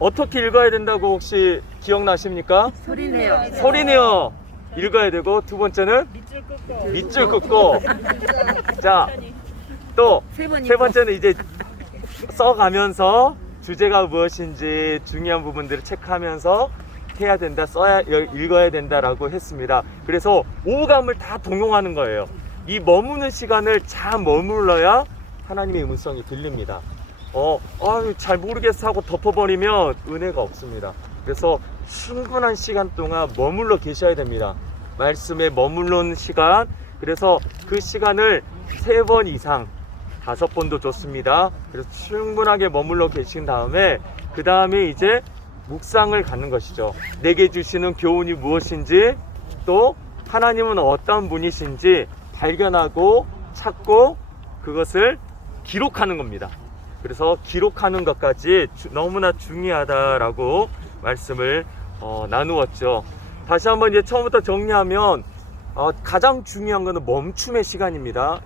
어떻게 읽어야 된다고 혹시 기억나십니까? 소리내요. 소리내어 읽어야 되고, 두 번째는 밑줄 긋고. 자, 또 세 번째는 이제 써가면서 주제가 무엇인지 중요한 부분들을 체크하면서 해야 된다, 읽어야 된다라고 했습니다. 그래서 오감을 다 동용하는 거예요. 이 머무는 시간을 잘 머물러야 하나님의 음성이 들립니다. 잘 모르겠어 하고 덮어버리면 은혜가 없습니다. 그래서 충분한 시간 동안 머물러 계셔야 됩니다. 말씀에 머물는 시간. 그래서 그 시간을 3번 이상, 5번도 좋습니다. 그래서 충분하게 머물러 계신 다음에 그 다음에 이제 묵상을 갖는 것이죠. 내게 주시는 교훈이 무엇인지, 또 하나님은 어떤 분이신지 발견하고 찾고 그것을 기록하는 겁니다. 그래서 기록하는 것까지 너무나 중요하다라고 말씀을 나누었죠. 다시 한번 이제 처음부터 정리하면 가장 중요한 것은 멈춤의 시간입니다.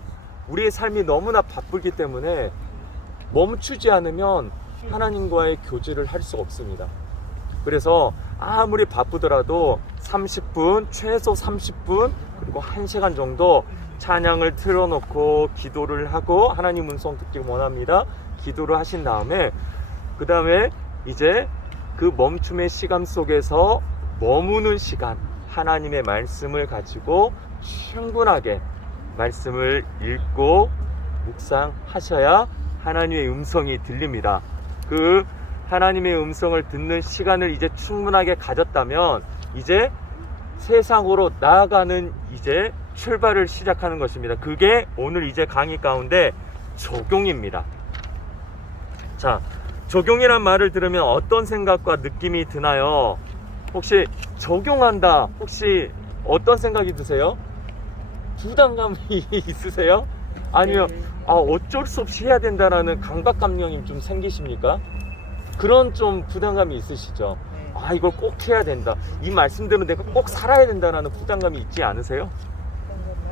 우리의 삶이 너무나 바쁘기 때문에 멈추지 않으면 하나님과의 교제를 할 수 없습니다. 그래서 아무리 바쁘더라도 30분, 최소 30분, 그리고 1시간 정도 찬양을 틀어놓고 기도를 하고, 하나님 음성 듣기를 원합니다. 기도를 하신 다음에 그 다음에 이제 그 멈춤의 시간 속에서 머무는 시간, 하나님의 말씀을 가지고 충분하게 말씀을 읽고 묵상하셔야 하나님의 음성이 들립니다. 그 하나님의 음성을 듣는 시간을 이제 충분하게 가졌다면 이제 세상으로 나아가는 이제 출발을 시작하는 것입니다. 그게 오늘 이제 강의 가운데 적용입니다. 자, 적용이란 말을 들으면 어떤 생각과 느낌이 드나요? 혹시 적용한다, 혹시 어떤 생각이 드세요? 부담감이 있으세요? 아니면 어쩔 수 없이 해야 된다라는 강박감정이 좀 생기십니까? 그런 좀 부담감이 있으시죠? 이걸 꼭 해야 된다, 이 말씀대로 내가 꼭 살아야 된다라는 부담감이 있지 않으세요?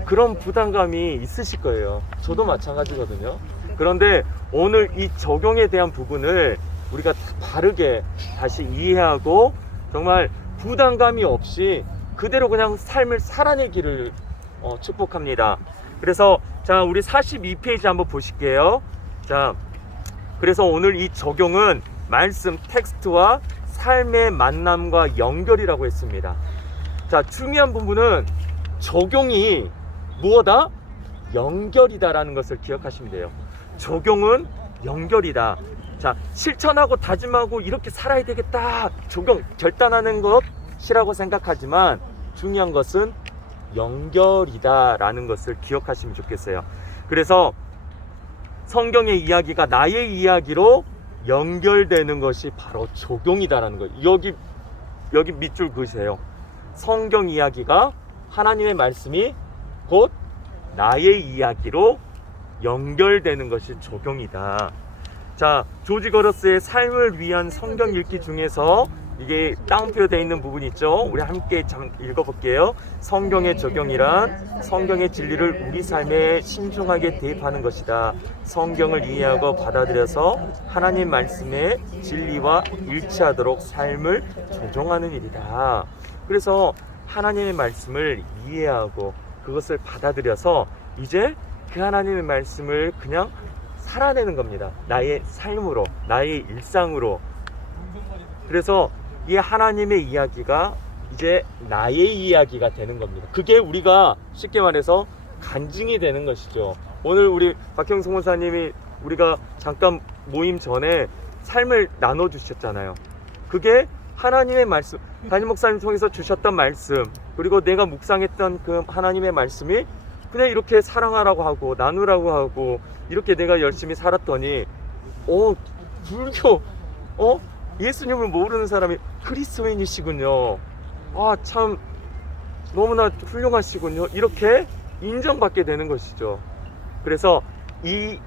그런 부담감이 있으실 거예요. 저도 마찬가지거든요. 그런데 오늘 이 적용에 대한 부분을 우리가 바르게 다시 이해하고 정말 부담감이 없이 그대로 그냥 삶을 살아내기를 축복합니다. 그래서 자, 우리 42페이지 한번 보실게요. 자, 그래서 오늘 이 적용은 말씀 텍스트와 삶의 만남과 연결이라고 했습니다. 자, 중요한 부분은 적용이 무엇이다? 연결이다라는 것을 기억하시면 돼요. 적용은 연결이다. 자, 실천하고 다짐하고 이렇게 살아야 되겠다, 적용, 결단하는 것이라고 생각하지만 중요한 것은 연결이다라는 것을 기억하시면 좋겠어요. 그래서 성경의 이야기가 나의 이야기로 연결되는 것이 바로 적용이다라는 거예요. 여기 밑줄 그으세요. 성경 이야기가, 하나님의 말씀이 곧 나의 이야기로 연결되는 것이 적용이다. 자, 조지 거러스의 삶을 위한 성경 읽기 중에서 이게 따옴표로 되어 있는 부분이 있죠. 우리 함께 읽어볼게요. 성경의 적용이란 성경의 진리를 우리 삶에 신중하게 대입하는 것이다. 성경을 이해하고 받아들여서 하나님 말씀의 진리와 일치하도록 삶을 조정하는 일이다. 그래서 하나님의 말씀을 이해하고 그것을 받아들여서 이제 그 하나님의 말씀을 그냥 살아내는 겁니다. 나의 삶으로, 나의 일상으로. 그래서 이 하나님의 이야기가 이제 나의 이야기가 되는 겁니다. 그게 우리가 쉽게 말해서 간증이 되는 것이죠. 오늘 우리 박형성 목사님이 우리가 잠깐 모임 전에 삶을 나눠주셨잖아요. 그게 하나님의 말씀, 담임 목사님 통해서 주셨던 말씀, 그리고 내가 묵상했던 그 하나님의 말씀이 그냥 이렇게 사랑하라고 하고 나누라고 하고 이렇게 내가 열심히 살았더니 불교 예수님을 모르는 사람이 그리스도인이시군요, 참 너무나 훌륭하시군요, 이렇게 인정받게 되는 것이죠. 그래서 이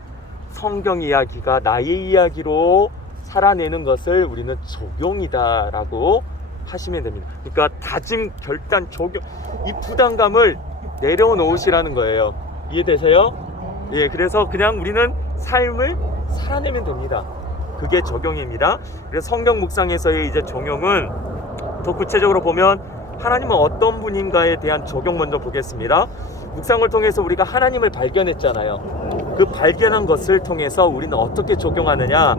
성경 이야기가 나의 이야기로 살아내는 것을 우리는 적용이다 라고 하시면 됩니다. 그러니까 다짐, 결단, 적용, 이 부담감을 내려놓으시라는 거예요. 이해되세요? 예, 그래서 그냥 우리는 삶을 살아내면 됩니다. 그게 적용입니다. 그래서 성경 묵상에서의 이제 적용은 더 구체적으로 보면 하나님은 어떤 분인가에 대한 적용 먼저 보겠습니다. 묵상을 통해서 우리가 하나님을 발견했잖아요. 그 발견한 것을 통해서 우리는 어떻게 적용하느냐.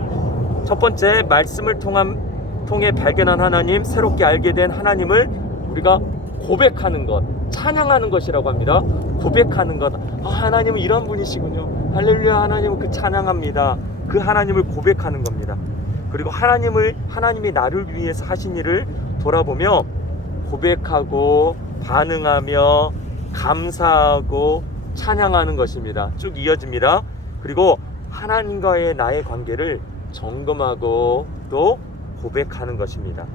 첫 번째, 말씀을 통해 발견한 하나님, 새롭게 알게 된 하나님을 우리가 고백하는 것, 찬양하는 것이라고 합니다. 고백하는 것. 하나님은 이런 분이시군요. 할렐루야, 하나님은 그 찬양합니다. 그 하나님을 고백하는 겁니다. 그리고 하나님이 나를 위해서 하신 일을 돌아보며 고백하고 반응하며 감사하고 찬양하는 것입니다. 쭉 이어집니다. 그리고 하나님과의 나의 관계를 점검하고 또 고백하는 것입니다.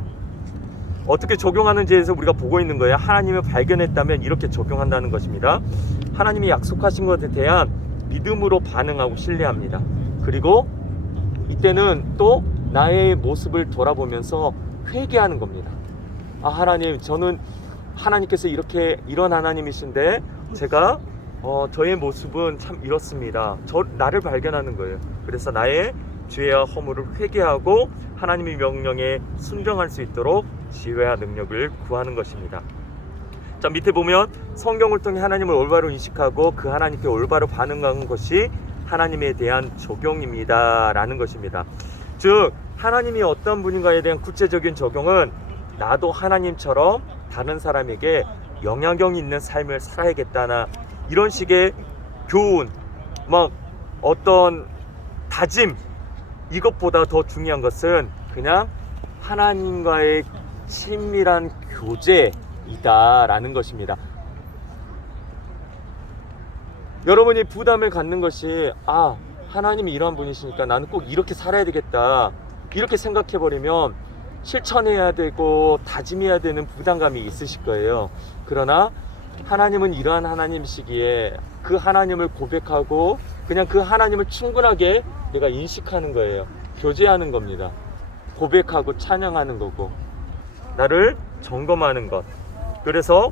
어떻게 적용하는지에서 우리가 보고 있는 거예요. 하나님을 발견했다면 이렇게 적용한다는 것입니다. 하나님이 약속하신 것에 대한 믿음으로 반응하고 신뢰합니다. 그리고 이때는 또 나의 모습을 돌아보면서 회개하는 겁니다. 하나님, 저는 하나님께서 이런 하나님이신데 제가 저의 모습은 참 이렇습니다. 나를 발견하는 거예요. 그래서 나의 죄와 허물을 회개하고 하나님의 명령에 순종할 수 있도록 지혜와 능력을 구하는 것입니다. 자, 밑에 보면 성경을 통해 하나님을 올바로 인식하고 그 하나님께 올바로 반응하는 것이 하나님에 대한 적용입니다 라는 것입니다. 즉 하나님이 어떤 분인가에 대한 구체적인 적용은 나도 하나님처럼 다른 사람에게 영향력 있는 삶을 살아야겠다나 이런 식의 교훈, 막 어떤 다짐, 이것보다 더 중요한 것은 그냥 하나님과의 친밀한 교제이다라는 것입니다. 여러분이 부담을 갖는 것이 하나님이 이러한 분이시니까 나는 꼭 이렇게 살아야 되겠다 이렇게 생각해버리면 실천해야 되고 다짐해야 되는 부담감이 있으실 거예요. 그러나 하나님은 이러한 하나님이시기에 그 하나님을 고백하고 그냥 그 하나님을 충분하게 내가 인식하는 거예요. 교제하는 겁니다. 고백하고 찬양하는 거고 나를 점검하는 것. 그래서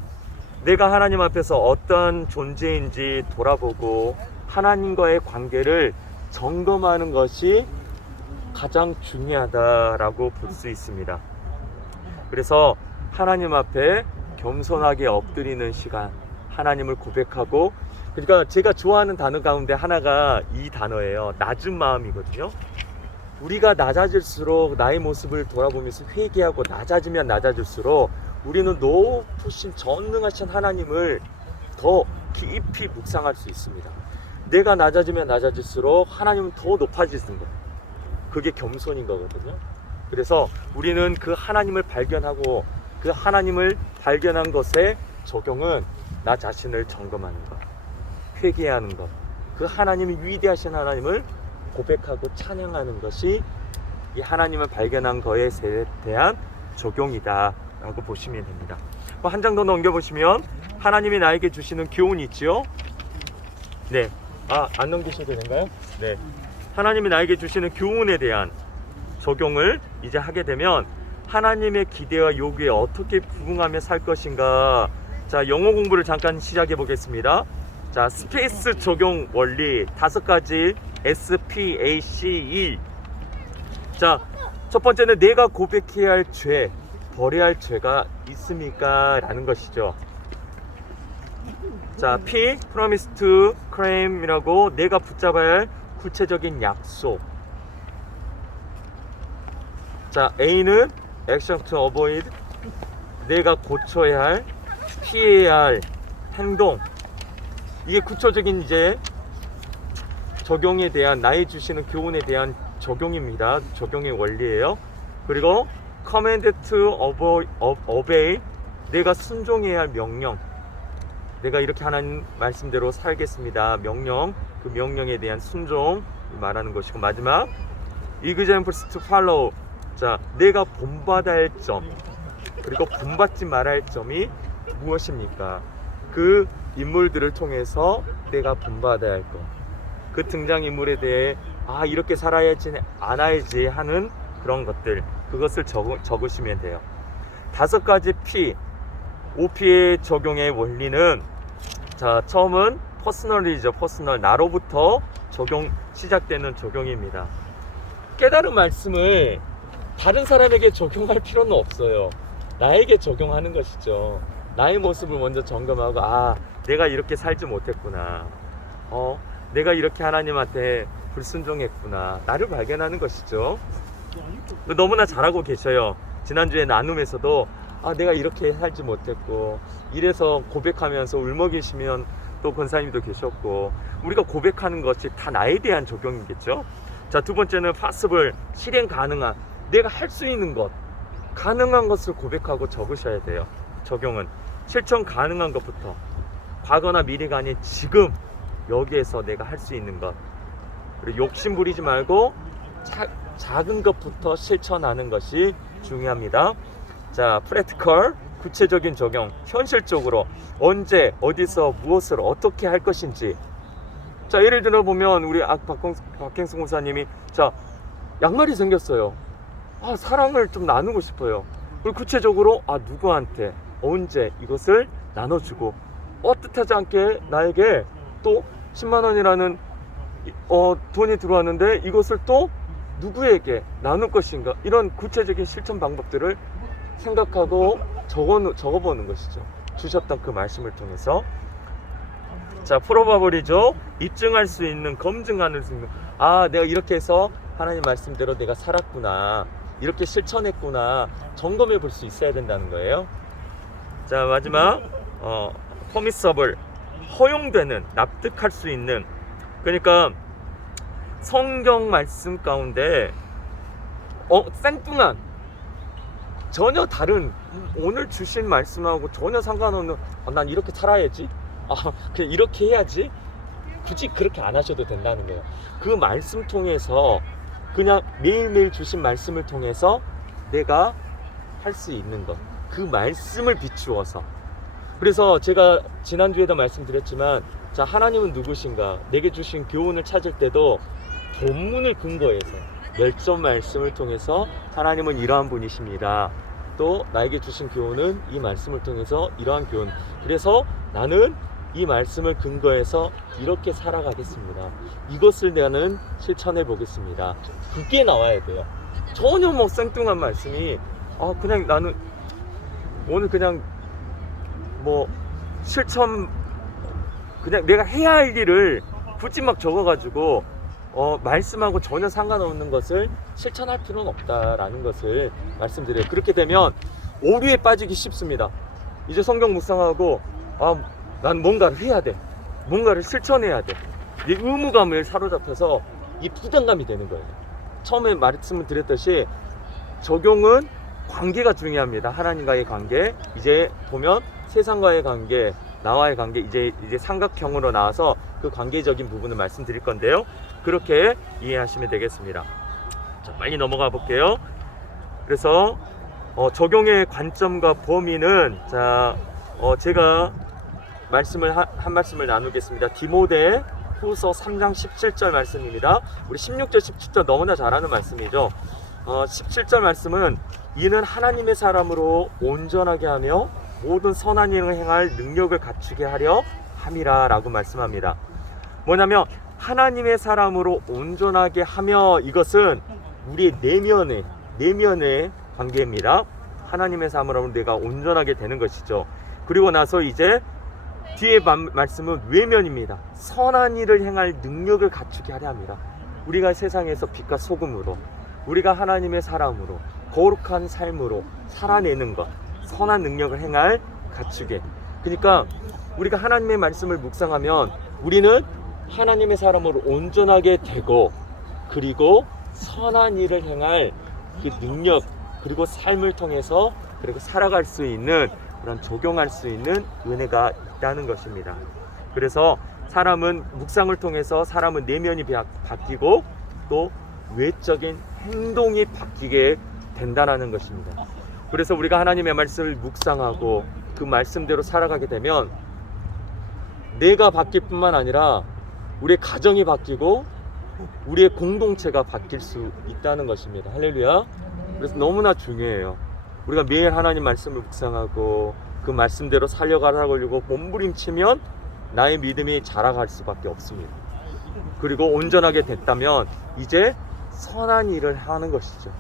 내가 하나님 앞에서 어떤 존재인지 돌아보고 하나님과의 관계를 점검하는 것이 가장 중요하다라고 볼 수 있습니다. 그래서 하나님 앞에 겸손하게 엎드리는 시간, 하나님을 고백하고, 그러니까 제가 좋아하는 단어 가운데 하나가 이 단어예요. 낮은 마음이거든요. 우리가 낮아질수록 나의 모습을 돌아보면서 회개하고 낮아지면 낮아질수록 우리는 높으신 전능하신 하나님을 더 깊이 묵상할 수 있습니다. 내가 낮아지면 낮아질수록 하나님은 더 높아지는 거예요. 그게 겸손인 거거든요. 그래서 우리는 그 하나님을 발견하고 그 하나님을 발견한 것의 적용은 나 자신을 점검하는 것, 회개하는 것, 그 하나님이 위대하신 하나님을 고백하고 찬양하는 것이 이 하나님을 발견한 것에 대한 적용이다 라고 보시면 됩니다. 한 장 더 넘겨보시면 하나님이 나에게 주시는 교훈이 있죠. 네, 안 넘기셔도 되는가요? 네, 하나님이 나에게 주시는 교훈에 대한 적용을 이제 하게 되면 하나님의 기대와 요구에 어떻게 부응하며 살 것인가. 자, 영어 공부를 잠깐 시작해 보겠습니다. 자, 스페이스 적용 원리 5가지 SPACE. 자, 첫 번째는 내가 고백해야 할 죄, 버려야 할 죄가 있습니까? 라는 것이죠. 자, P, promise to claim 이라고 내가 붙잡아야 할 구체적인 약속. 자, A는 action to avoid 내가 고쳐야 할, 피해야 할 행동. 이게 구체적인 이제 적용에 대한 나의 주시는 교훈에 대한 적용입니다. 적용의 원리예요. 그리고 command to obey 내가 순종해야 할 명령. 내가 이렇게 하나님 말씀대로 살겠습니다. 명령, 그 명령에 대한 순종 말하는 것이고, 마지막 examples to follow. 자, 내가 본받아야 할 점, 그리고 본받지 말아야 할 점이 무엇입니까? 그 인물들을 통해서 내가 본받아야 할 것, 그 등장인물에 대해 이렇게 살아야지 않아야지 하는 그런 것들, 그것을 적으시면 돼요. 5가지 P, OP의 적용의 원리는, 자, 처음은 퍼스널이죠. 퍼스널, 나로부터 시작되는 적용입니다. 깨달은 말씀을 다른 사람에게 적용할 필요는 없어요. 나에게 적용하는 것이죠. 나의 모습을 먼저 점검하고, 아, 내가 이렇게 살지 못했구나. 내가 이렇게 하나님한테 불순종했구나. 나를 발견하는 것이죠. 너무나 잘하고 계셔요. 지난주에 나눔에서도 아, 내가 이렇게 살지 못했고, 이래서 고백하면서 울먹이시면 또 권사님도 계셨고, 우리가 고백하는 것이 다 나에 대한 적용이겠죠. 자, 두 번째는 파스블, 실행 가능한, 내가 할 수 있는 것, 가능한 것을 고백하고 적으셔야 돼요. 적용은 실천 가능한 것부터, 과거나 미래가 아닌 지금 여기에서 내가 할 수 있는 것, 그리고 욕심 부리지 말고 작은 것부터 실천하는 것이 중요합니다. 자, 프랙티컬, 구체적인 적용, 현실적으로 언제, 어디서, 무엇을 어떻게 할 것인지. 자, 예를 들어 보면 우리 박행승 목사님이, 자, 양말이 생겼어요. 아, 사랑을 좀 나누고 싶어요. 그리고 구체적으로 누구한테 언제 이것을 나눠주고, 뜻하지 않게 나에게 또 10만 원이라는 돈이 들어왔는데 이것을 또 누구에게 나눌 것인가, 이런 구체적인 실천 방법들을 생각하고 적어보는 것이죠. 주셨던 그 말씀을 통해서. 자, 프로바블이죠. 입증할 수 있는, 검증할 수 있는, 내가 이렇게 해서 하나님 말씀대로 내가 살았구나, 이렇게 실천했구나, 점검해 볼 수 있어야 된다는 거예요. 자, 마지막 퍼미서블, 허용되는, 납득할 수 있는. 그러니까 성경 말씀 가운데 생뚱한, 전혀 다른, 오늘 주신 말씀하고 전혀 상관없는, 난 이렇게 살아야지, 그냥 이렇게 해야지, 굳이 그렇게 안 하셔도 된다는 거예요. 그 말씀 통해서, 그냥 매일매일 주신 말씀을 통해서 내가 할 수 있는 것, 그 말씀을 비추어서. 그래서 제가 지난주에도 말씀드렸지만, 자, 하나님은 누구신가, 내게 주신 교훈을 찾을 때도 본문을 근거해서, 열전 말씀을 통해서 하나님은 이러한 분이십니다, 또 나에게 주신 교훈은 이 말씀을 통해서 이러한 교훈, 그래서 나는 이 말씀을 근거해서 이렇게 살아가겠습니다, 이것을 나는 실천해 보겠습니다, 그게 나와야 돼요. 전혀 생뚱한 말씀이, 그냥 나는 오늘 그냥 실천, 그냥 내가 해야 할 일을 굳이 적어가지고 말씀하고 전혀 상관없는 것을 실천할 필요는 없다라는 것을 말씀드려요. 그렇게 되면 오류에 빠지기 쉽습니다. 이제 성경 묵상하고, 난 뭔가를 해야 돼, 뭔가를 실천해야 돼, 이 의무감을 사로잡혀서 이 부담감이 되는 거예요. 처음에 말씀을 드렸듯이 적용은 관계가 중요합니다. 하나님과의 관계, 이제 보면 세상과의 관계, 나와의 관계, 이제 삼각형으로 나와서 그 관계적인 부분을 말씀드릴 건데요. 그렇게 이해하시면 되겠습니다. 자, 빨리 넘어가 볼게요. 그래서 적용의 관점과 범위는, 자, 제가 한 말씀을 나누겠습니다. 디모데 후서 3장 17절 말씀입니다. 우리 16절 17절 너무나 잘 아는 말씀이죠. 17절 말씀은, 이는 하나님의 사람으로 온전하게 하며 모든 선한 일을 행할 능력을 갖추게 하려 함이라 라고 말씀합니다. 뭐냐면 하나님의 사람으로 온전하게 하며, 이것은 우리의 내면의 관계입니다. 하나님의 사람으로 내가 온전하게 되는 것이죠. 그리고 나서 이제 뒤에 말씀은 외면입니다. 선한 일을 행할 능력을 갖추게 하려 합니다. 우리가 세상에서 빛과 소금으로, 우리가 하나님의 사람으로 거룩한 삶으로 살아내는 것, 선한 능력을 행할 갖추게. 그러니까 우리가 하나님의 말씀을 묵상하면 우리는 하나님의 사람으로 온전하게 되고, 그리고 선한 일을 행할 그 능력, 그리고 삶을 통해서 그리고 살아갈 수 있는, 그런 적용할 수 있는 은혜가 있다는 것입니다. 그래서 사람은, 묵상을 통해서 사람은 내면이 바뀌고 또 외적인 행동이 바뀌게 된다는 것입니다. 그래서 우리가 하나님의 말씀을 묵상하고 그 말씀대로 살아가게 되면 내가 바뀔 뿐만 아니라 우리의 가정이 바뀌고 우리의 공동체가 바뀔 수 있다는 것입니다. 할렐루야. 그래서 너무나 중요해요. 우리가 매일 하나님 말씀을 묵상하고 그 말씀대로 살려가려고 몸부림치면 나의 믿음이 자라갈 수밖에 없습니다. 그리고 온전하게 됐다면 이제 선한 일을 하는 것이죠.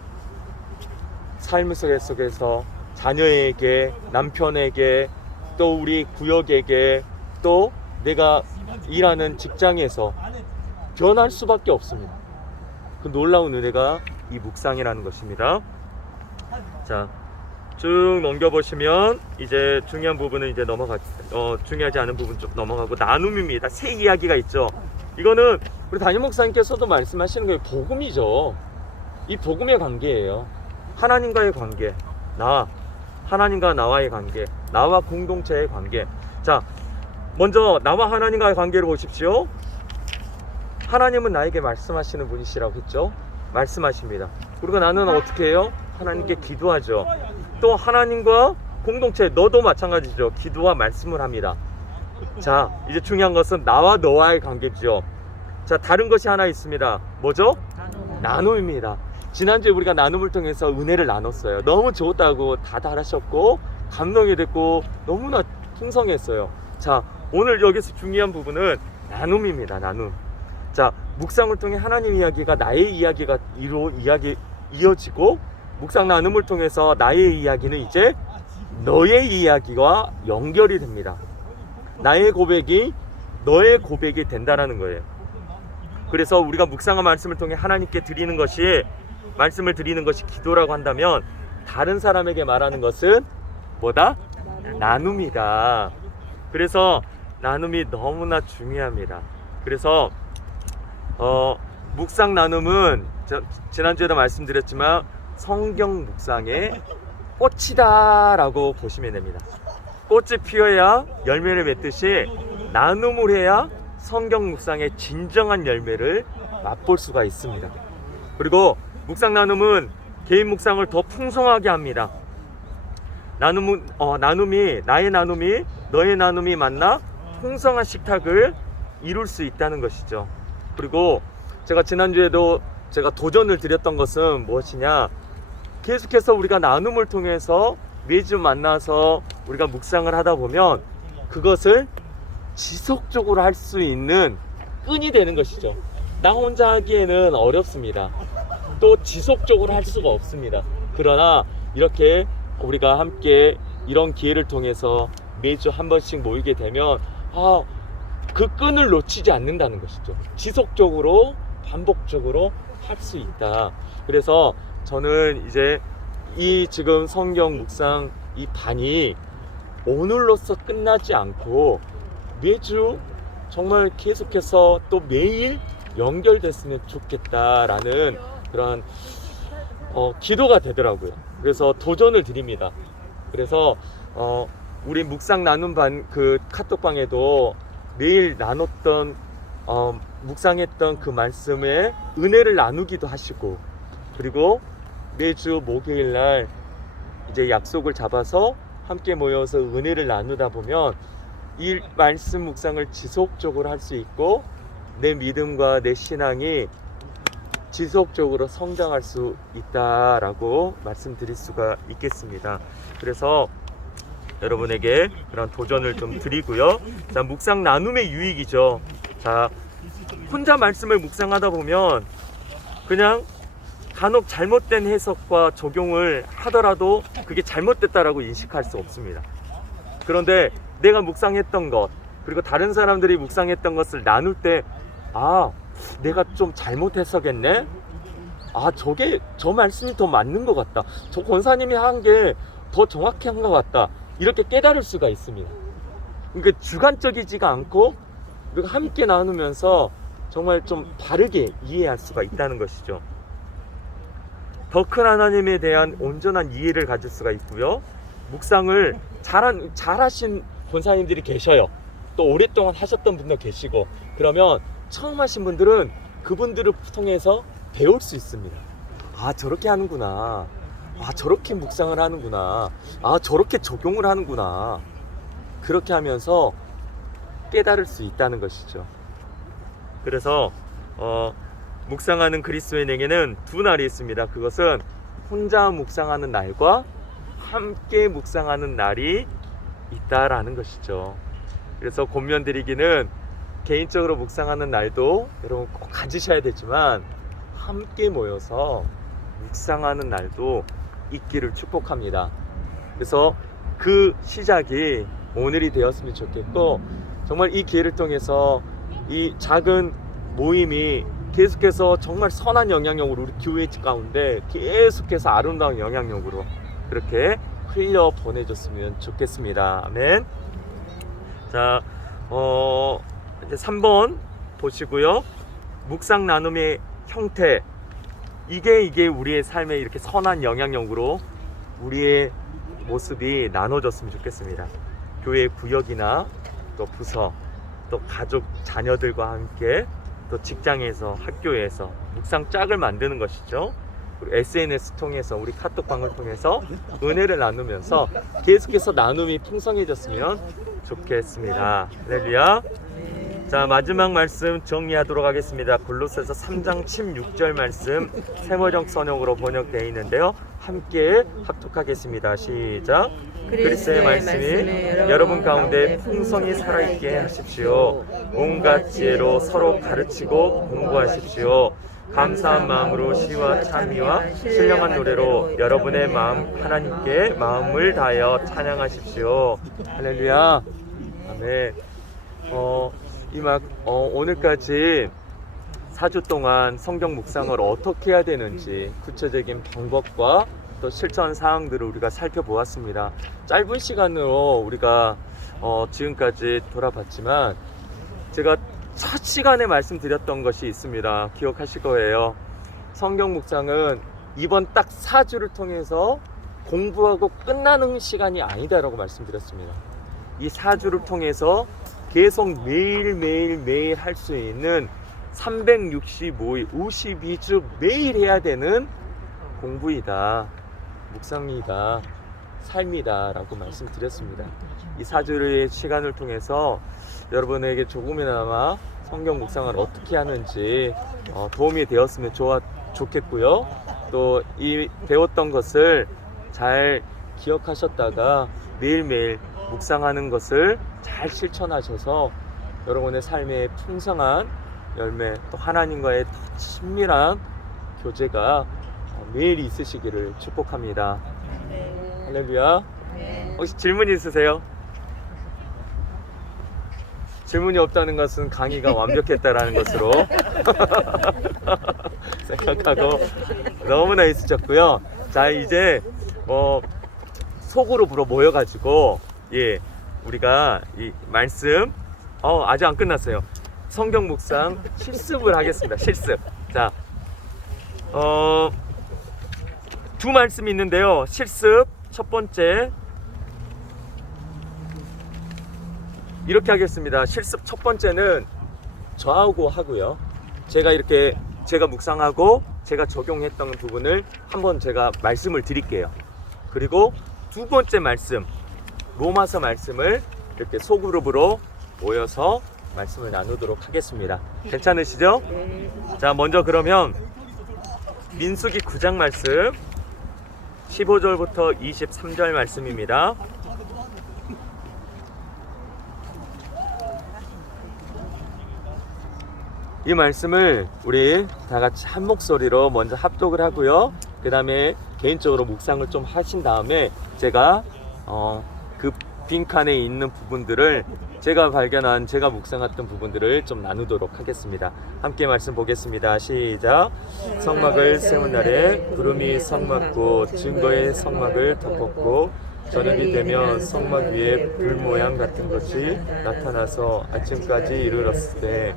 삶 속에서 자녀에게, 남편에게, 또 우리 구역에게, 또 내가 일하는 직장에서 변할 수밖에 없습니다. 그 놀라운 은혜가 이 묵상이라는 것입니다. 자, 쭉 넘겨보시면 이제 중요한 부분은 이제 중요하지 않은 부분 좀 넘어가고 나눔입니다. 새 이야기가 있죠. 이거는 우리 담임 목사님께서도 말씀하시는 게 복음이죠. 이 복음의 관계예요. 하나님과의 관계, 하나님과 나와의 관계, 나와 공동체의 관계. 자, 먼저 나와 하나님과의 관계를 보십시오. 하나님은 나에게 말씀하시는 분이시라고 했죠. 말씀하십니다. 그리고 나는 어떻게 해요? 하나님께 기도하죠. 또 하나님과 공동체, 너도 마찬가지죠. 기도와 말씀을 합니다. 자, 이제 중요한 것은 나와 너와의 관계죠. 자, 다른 것이 하나 있습니다. 뭐죠? 나눔입니다. 지난주에 우리가 나눔을 통해서 은혜를 나눴어요. 너무 좋다고 다들 하셨고 감동이 됐고 너무나 풍성했어요. 자, 오늘 여기서 중요한 부분은 나눔입니다. 나눔. 자, 묵상을 통해 하나님 이야기가 나의 이야기가 이어지고, 묵상 나눔을 통해서 나의 이야기는 이제 너의 이야기와 연결이 됩니다. 나의 고백이 너의 고백이 된다는 거예요. 그래서 우리가 묵상한 말씀을 통해 하나님께 말씀을 드리는 것이 기도라고 한다면, 다른 사람에게 말하는 것은 뭐다? 나눔이다. 그래서 나눔이 너무나 중요합니다. 그래서 묵상 나눔은 지난주에도 말씀드렸지만 성경 묵상의 꽃이다 라고 보시면 됩니다. 꽃이 피어야 열매를 맺듯이 나눔을 해야 성경 묵상의 진정한 열매를 맛볼 수가 있습니다. 그리고 묵상 나눔은 개인 묵상을 더 풍성하게 합니다. 나눔이 나의 나눔이 너의 나눔이 만나 풍성한 식탁을 이룰 수 있다는 것이죠. 그리고 제가 지난주에도 도전을 드렸던 것은 무엇이냐, 계속해서 우리가 나눔을 통해서 매주 만나서 우리가 묵상을 하다 보면 그것을 지속적으로 할 수 있는 끈이 되는 것이죠. 나 혼자 하기에는 어렵습니다. 또 지속적으로 할 수가 없습니다. 그러나 이렇게 우리가 함께 이런 기회를 통해서 매주 한 번씩 모이게 되면 그 끈을 놓치지 않는다는 것이죠. 지속적으로 반복적으로 할 수 있다. 그래서 저는 이제 이 지금 성경 묵상 이 반이 오늘로서 끝나지 않고 매주 정말 계속해서 또 매일 연결됐으면 좋겠다라는 그런 기도가 되더라고요. 그래서 도전을 드립니다. 그래서 우리 묵상 나눔 반 그 카톡방에도 매일 나눴던 묵상했던 그 말씀에 은혜를 나누기도 하시고, 그리고 매주 목요일 날 이제 약속을 잡아서 함께 모여서 은혜를 나누다 보면 이 말씀 묵상을 지속적으로 할 수 있고 내 믿음과 내 신앙이 지속적으로 성장할 수 있다라고 말씀드릴 수가 있겠습니다. 그래서 여러분에게 그런 도전을 좀 드리고요. 자, 묵상 나눔의 유익이죠. 자, 혼자 말씀을 묵상하다 보면 그냥 간혹 잘못된 해석과 적용을 하더라도 그게 잘못됐다라고 인식할 수 없습니다. 그런데 내가 묵상했던 것, 그리고 다른 사람들이 묵상했던 것을 나눌 때 내가 좀 잘못 해석했네? 저 말씀이 더 맞는 것 같다. 저 권사님이 한 게 더 정확히 한 것 같다. 이렇게 깨달을 수가 있습니다. 그러니까 주관적이지가 않고 함께 나누면서 정말 좀 바르게 이해할 수가 있다는 것이죠. 더 큰 하나님에 대한 온전한 이해를 가질 수가 있고요. 묵상을 잘하신 권사님들이 계셔요. 또 오랫동안 하셨던 분도 계시고, 그러면 처음 하신 분들은 그분들을 통해서 배울 수 있습니다. 저렇게 하는구나. 저렇게 묵상을 하는구나. 저렇게 적용을 하는구나. 그렇게 하면서 깨달을 수 있다는 것이죠. 그래서 묵상하는 그리스도인에게는 두 날이 있습니다. 그것은 혼자 묵상하는 날과 함께 묵상하는 날이 있다라는 것이죠. 그래서 권면드리기는 개인적으로 묵상하는 날도 여러분 꼭 가지셔야 되지만, 함께 모여서 묵상하는 날도 있기를 축복합니다. 그래서 그 시작이 오늘이 되었으면 좋겠고, 정말 이 기회를 통해서 이 작은 모임이 계속해서 정말 선한 영향력으로 우리 교회 가운데 계속해서 아름다운 영향력으로 그렇게 흘려 보내줬으면 좋겠습니다. 아멘. 자, 이제 3번 보시고요. 묵상 나눔의 형태, 이게 우리의 삶에 이렇게 선한 영향력으로 우리의 모습이 나눠졌으면 좋겠습니다. 교회 구역이나 또 부서, 또 가족 자녀들과 함께, 또 직장에서, 학교에서 묵상 짝을 만드는 것이죠. 그리고 SNS 통해서, 우리 카톡방을 통해서 은혜를 나누면서 계속해서 나눔이 풍성해졌으면 좋겠습니다. 할렐루야. 자, 마지막 말씀 정리하도록 하겠습니다. 골로새서 3장 16절 말씀 세모적 선역으로 번역되어 있는데요. 함께 합독하겠습니다. 시작. 그리스도의 말씀이 여러분 가운데 풍성히 살아있게 하십시오. 온갖 지혜로 서로 가르치고 공부하십시오. 감사한 마음으로 시와 참미와 신령한 노래로 여러분의 마음 하나님께 마음을 다하여 찬양하십시오. 할렐루야. 아멘. 오늘까지 4주 동안 성경 묵상을 어떻게 해야 되는지 구체적인 방법과 또 실천 사항들을 우리가 살펴보았습니다. 짧은 시간으로 우리가 지금까지 돌아봤지만, 제가 첫 시간에 말씀드렸던 것이 있습니다. 기억하실 거예요. 성경 묵상은 이번 딱 4주를 통해서 공부하고 끝나는 시간이 아니다라고 말씀드렸습니다. 이 4주를 통해서 계속 매일 할 수 있는 365일 52주 매일 해야 되는 공부이다, 묵상이다, 삶이다 라고 말씀드렸습니다. 이 4주의 시간을 통해서 여러분에게 조금이나마 성경 묵상을 어떻게 하는지 도움이 되었으면 좋겠고요. 또 이 배웠던 것을 잘 기억하셨다가 매일매일 묵상하는 것을 잘 실천하셔서 여러분의 삶의 풍성한 열매, 또 하나님과의 더 친밀한 교제가 매일 있으시기를 축복합니다. 할렐루야. 혹시 질문 있으세요? 질문이 없다는 것은 강의가 완벽했다라는 것으로 생각하고 너무나 있으셨고요. 자, 이제 속으로 모여가지고 우리가 이 말씀 아직 안 끝났어요. 성경 묵상 실습을 하겠습니다. 실습. 자, 두 말씀이 있는데요. 실습 첫 번째, 이렇게 하겠습니다. 실습 첫 번째는 저하고 하고요. 제가 묵상하고 제가 적용했던 부분을 한번 제가 말씀을 드릴게요. 그리고 두 번째 말씀, 로마서 말씀을 이렇게 소그룹으로 모여서 말씀을 나누도록 하겠습니다. 괜찮으시죠? 자, 먼저 그러면 민수기 9장 말씀 15절부터 23절 말씀입니다. 이 말씀을 우리 다 같이 한 목소리로 먼저 합독을 하고요. 그 다음에 개인적으로 묵상을 좀 하신 다음에 제가 그 빈칸에 있는 부분들을 제가 묵상했던 부분들을 좀 나누도록 하겠습니다. 함께 말씀 보겠습니다. 시작. 성막을 세운 날에 구름이 성막고 증거의 성막을 덮었고 저녁이 되면 성막 위에 불 모양 같은 것이 나타나서 아침까지 이르렀을 때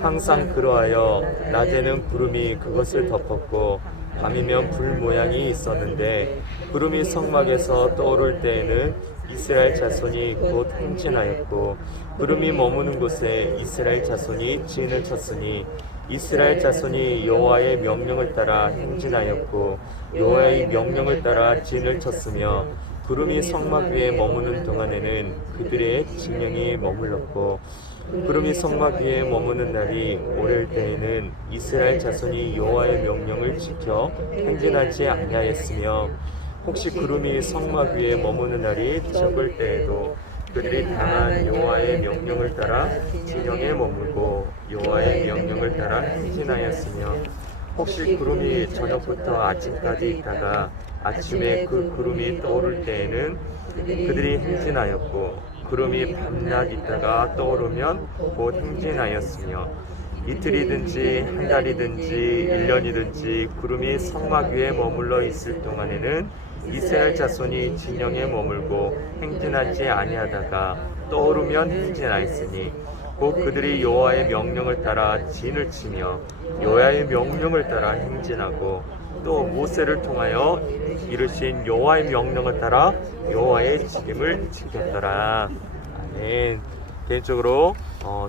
항상 그러하여 낮에는 구름이 그것을 덮었고 밤이면 불 모양이 있었는데 구름이 성막에서 떠오를 때에는 이스라엘 자손이 곧 행진하였고 구름이 머무는 곳에 이스라엘 자손이 진을 쳤으니 이스라엘 자손이 여호와의 명령을 따라 행진하였고 여호와의 명령을 따라 진을 쳤으며 구름이 성막 위에 머무는 동안에는 그들의 진영이 머물렀고 구름이 성막 위에 머무는 날이 오를 때에는 이스라엘 자손이 여호와의 명령을 지켜 행진하지 아니하였으며 혹시 구름이 성막 위에 머무는 날이 적을 때에도 그들이 다만 여호와의 명령을 따라 진영에 머물고 여호와의 명령을 따라 행진하였으며 혹시 구름이 저녁부터 아침까지 있다가 아침에 그 구름이 떠오를 때에는 그들이 행진하였고 구름이 밤낮 있다가 떠오르면 곧 행진하였으며 이틀이든지 한 달이든지 1년이든지 구름이 성막 위에 머물러 있을 동안에는 이스라엘 자손이 진영에 머물고 행진하지 아니하다가 떠오르면 행진하였으니 곧 그들이 여호와의 명령을 따라 진을 치며 여호와의 명령을 따라 행진하고 또 모세를 통하여 이르신 여호와의 명령을 따라 여호와의 지킴을 지켰더라. 아멘. 개인적으로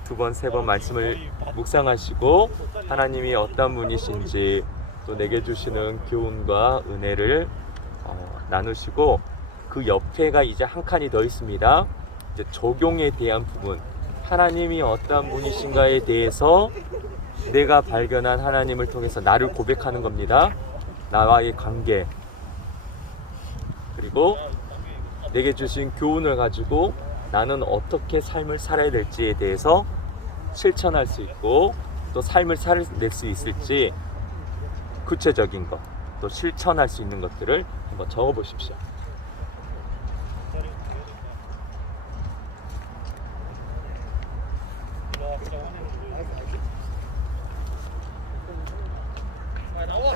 두 번, 세 번 말씀을 묵상하시고 하나님이 어떤 분이신지 또 내게 주시는 교훈과 은혜를 나누시고 그 옆에가 이제 한 칸이 더 있습니다. 이제 적용에 대한 부분, 하나님이 어떠한 분이신가에 대해서 내가 발견한 하나님을 통해서 나를 고백하는 겁니다. 나와의 관계, 그리고 내게 주신 교훈을 가지고 나는 어떻게 삶을 살아야 될지에 대해서 실천할 수 있고 또 삶을 살아낼 수 있을지 구체적인 것, 또 실천할 수 있는 것들을 한번 적어 보십시오. 나와.